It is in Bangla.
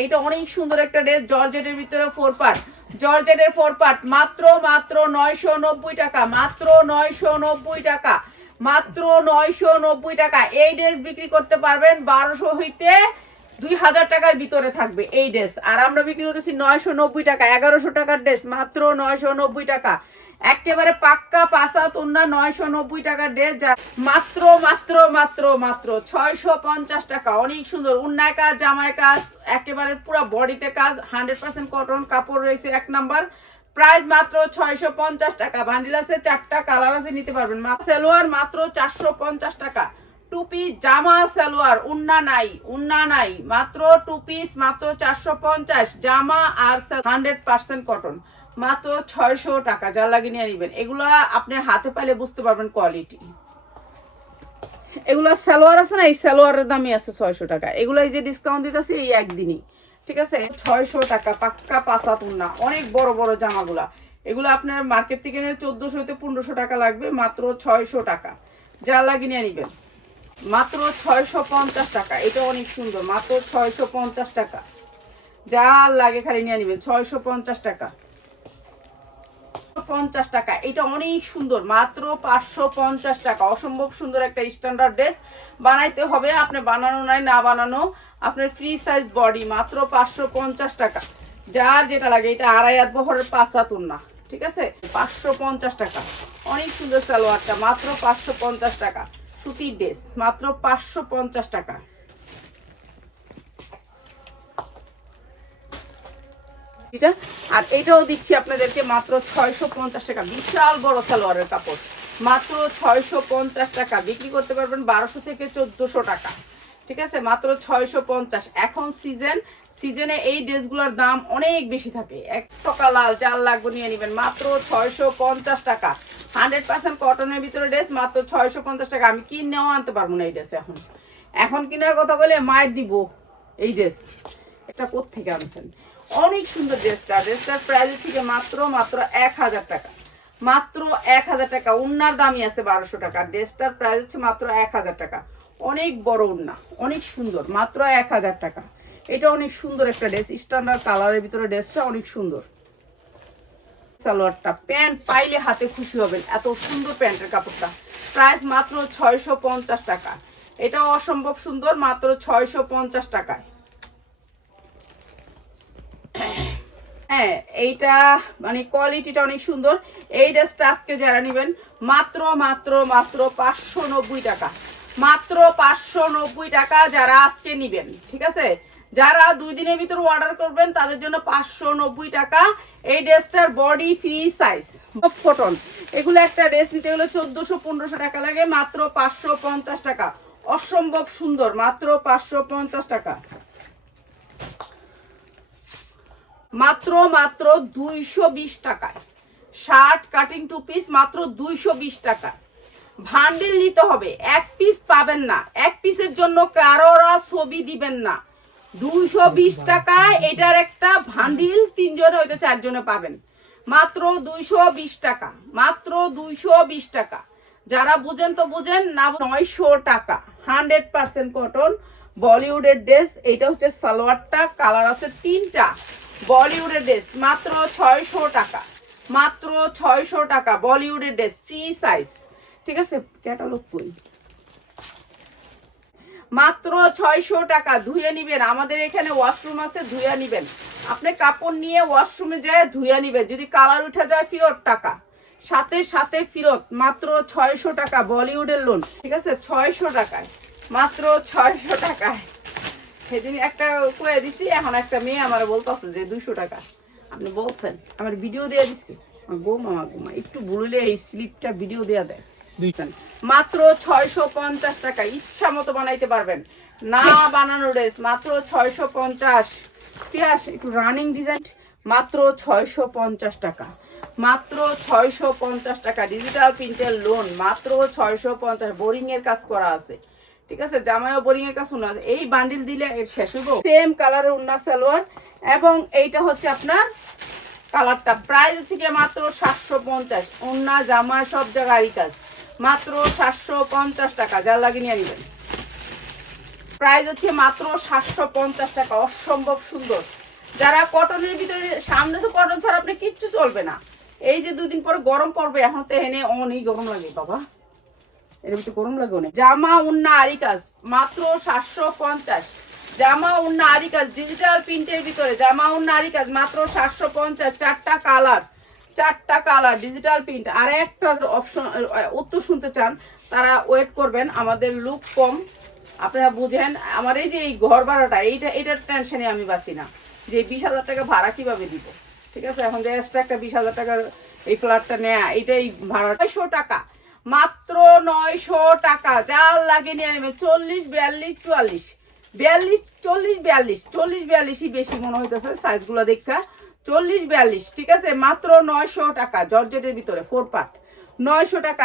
এইটা অনেক সুন্দর একটা ড্রেস, জর্জেটের ভিতরে 4 পার্ট, জর্জেটের 4 পার্ট, মাত্র মাত্র 990 টাকা, মাত্র 990 টাকা, মাত্র 990 টাকা। এই ড্রেস বিক্রি করতে পারবেন 1200 হইতে 2000 টাকার ভিতরে থাকবে এই ড্রেস। আর আমরা বিক্রি করতেছি 990 টাকা, 1100 টাকার ড্রেস মাত্র 990 টাকা। একেবারে পাক্কা পাসাত ওন্না 990 টাকার ড্রেস, যা মাত্র মাত্র মাত্র মাত্র 650 টাকা। অনেক সুন্দর উন্নায় কাজ, জামায় কাজ, একেবারে পুরো বডিতে কাজ, 100% কটন কাপড় রয়েছে, 1 নাম্বার। প্রাইস মাত্র 650 টাকা। বান্ডিল আছে 4টা, কালার আছে, নিতে পারবেন। সালোয়ার মাত্র 450 টাকা। টু পিস জামা সালোয়ার, উন্না নাই, উন্না নাই, মাত্র টু পিস মাত্র 450, জামা আর 100% কটন মাত্র 600 টাকা। যা লাগে নিয়ে নেবেন। এগুলা আপনি হাতে পাইলে বুঝতে পারবেন কোয়ালিটি। এগুলা সালোয়ার আছে না, এই সালোয়ারের দামই আছে 600 টাকা। এগুলো এই যে ডিসকাউন্ট দিতেছি এই একদিনই, ঠিক আছে। 600 টাকা পাক্কা পাসাত উন্না, অনেক বড় বড় জামাগুলা। এগুলো আপনার মার্কেট থেকে 1400 হতে 1500 টাকা লাগবে, মাত্র 600 টাকা। যা লাগে নিয়ে নেবেন। মাত্র 650 টাকা। এটা অনেক সুন্দর, মাত্র 650 টাকা। যা লাগে খালি নিয়ে নেবেন। 650 টাকা, 50 টাকা। এটা অনেক সুন্দর, মাত্র 550 টাকা। অসম্ভব সুন্দর একটা স্ট্যান্ডার্ড ড্রেস। বানাইতে হবে, আপনি বানানো নাই, না বানানো আপনার ফ্রি সাইজ বডি, মাত্র 550 টাকা। যার যেটা লাগে। এটা আড়াই হাত বহরের 5 হাত ওন্না, ঠিক আছে। 550 টাকা। অনেক সুন্দর সালোয়ারটা, মাত্র 550 টাকা। সুতির ড্রেস, মাত্র 550 টাকা। আর এটাও দিচ্ছি আপনাদেরকে মাত্র 650 টাকা। বিশাল বড় সালোয়ারের কাপড়, মাত্র 650 টাকা। বিক্রি করতে পারবেন 1200 থেকে 1400 টাকা, ঠিক আছে। মাত্র 650। এখন সিজনে এই ড্রেসগুলোর দাম অনেক বেশি থাকে। 1 টাকা লাল, 4 লাগবে নিয়ে নেবেন, মাত্র 650 টাকা। 100% কটনের ভিতরে ড্রেস, মাত্র 650 টাকা। আমি কিনেও আনতে পারবো না এই ড্রেস। এখন কেনার কথা বলে মায়ের দিব এই ড্রেস। এটা কোত্থেকে আনছেন? অনেক সুন্দর ড্রেসটা। ড্রেসটার প্রাইস থেকে মাত্র মাত্র 1000 টাকা, মাত্র 1000 টাকা। উন্নার দামই আছে 1200 টাকা। ড্রেসটার প্রাইস হচ্ছে মাত্র 1000 টাকা। অনেক বড় উন্না, অনেক সুন্দর, মাত্র 1000 টাকা। এটা অনেক সুন্দর একটা ড্রেস, স্ট্যান্ডার্ড কালারের ভিতরে ড্রেসটা অনেক সুন্দর। সালোয়ারটা, প্যান্ট পাইলে হাতে খুশি হবেন, এত সুন্দর প্যান্টের কাপড়টা। প্রাইস মাত্র 650 টাকা। এটা অসম্ভব সুন্দর, মাত্র 650 টাকায়। হ্যাঁ, এইটা মানে কোয়ালিটিটা অনেক সুন্দর। এই ড্রেসটা আজকে যারা নেবেন মাত্র মাত্র মাত্র 590 টাকা, মাত্র 590 টাকা যারা আজকে নেবেন, ঠিক আছে। যারা 2 দিনের ভিতর অর্ডার করবেন তাদের জন্য 590 টাকা। এই ড্রেসটার বডি ফ্রি সাইজ, কটন। এগুলো একটা ড্রেস নিতে গেলে 1400-1500 টাকা লাগে, মাত্র 550 টাকা। অসম্ভব সুন্দর, মাত্র 550 টাকা। মাত্র মাত্র 220 টাকায় শার্ট কাটিং টু পিস, মাত্র 220 টাকা। ভান্ডিল নিতে হবে, এক পিস পাবেন না। এক পিসের জন্য কারোরা ছবি দিবেন না। 220 টাকায় এটার একটা ভান্ডিল 3 জনে হয়তো 4 জনে পাবেন, মাত্র 220 টাকা, মাত্র 220 টাকা। যারা বুঝেন তো বুঝেন, না 900 টাকা। 100% কটন বলিউডের ড্রেস। এটা হচ্ছে সালোয়ারটা, কালার আছে 3টা। বলিউডের ড্রেস, মাত্র 600 টাকা, মাত্র 600 টাকা। বলিউডের ড্রেস ফ্রি সাইজ, ঠিক আছে। ক্যাটালগ কই? মাত্র 600 টাকা। ধুয়ে নিবেন, আমাদের এখানে ওয়াশরুম আছে, ধুয়ে নিবেন। আপনি কাপড় নিয়ে ওয়াশরুমে যায় ধুয়ে নিবেন, যদি কালার উঠে যায় ফেরত টাকা, সাথে সাথে ফেরত। মাত্র 600 টাকা। বলিউডের লোন, ঠিক আছে। 600 টাকায়, মাত্র 600 টাকায়। সেদিন একটা কয়ে দিছি, এখন একটা মেয়ে আমার বলতেছে যে 200 টাকা। আপনি বলছেন, আমার ভিডিও দিয়ে দিচ্ছি। বৌমা একটু বললে এই স্লিপটা ভিডিও দেওয়া দেয়। মাত্র 650 টাকা। ইচ্ছা মতো বানাইতে পারবেন, না বানানো ড্রেস, মাত্র 650। পিয়াস একটু রানিং ডিজাইন, মাত্র 650 টাকা, মাত্র 650 টাকা। ডিজিটাল প্রিন্টের লোন, মাত্র 650। বোরিং এর কাজ করা আছে, ঠিক আছে। জামাইও বোরিং এর কাজ উন্না আছে। এই বান্ডিল দিলে এর শেষ হইব। সেম কালারের উন্না সালোয়ার, এবং এইটা হচ্ছে আপনার কালারটা। প্রাইস হচ্ছে কি মাত্র 750। উন্না জামা সব জায়গায় কাজ, মাত্র 750 টাকা। যার লাগে নিয়ে নেবেন। প্রাইস হচ্ছে মাত্র 750 টাকা। অসম্ভব সুন্দর। যারা কটনের ভিতরে, সামনে তো কটন ছাড়া আপনি কিচ্ছু চলবে না। এই যে দুদিন পরে গরম পড়বে, এখন তো এনে অনেক গরম লাগে বাবা, এর ভিতরে গরম লাগে অনেক। জামা উন্না আরি কাজ মাত্র 750। জামা উন্না আরি কাজ ডিজিটাল প্রিন্টের ভিতরে, জামা উন্না আরি কাজ মাত্র 750। 4টা কালার, 4টা কালার ডিজিটাল প্রিন্ট। আর একটা অপশন উত্তর শুনতে চান তারা ওয়েট করবেন, আমাদের লুক কম, আপনারা বুঝেন। আমার এই যে এই ঘর ভাড়াটা, এইটার টেনশনে আমি বাঁচি না, যে 20,000 টাকা ভাড়া কিভাবে দিব। ঠিক আছে, এখন যে এক্সট্রা একটা 20,000 টাকার এই ফ্ল্যাটটা নেয়া, এইটাই ভাড়া 900 টাকা, মাত্র 900 টাকা। যার লাগে নিয়ে নেবে। 40, 42, 44, 42, 40, 42, 40, 42ই বেশি মনে হইতেছে সাইজগুলো দেখা। 40, 42, ঠিক আছে, মাত্র 900 টাকা। জর্জেটের ভিতরে 4 পার্ট, 900 টাকা।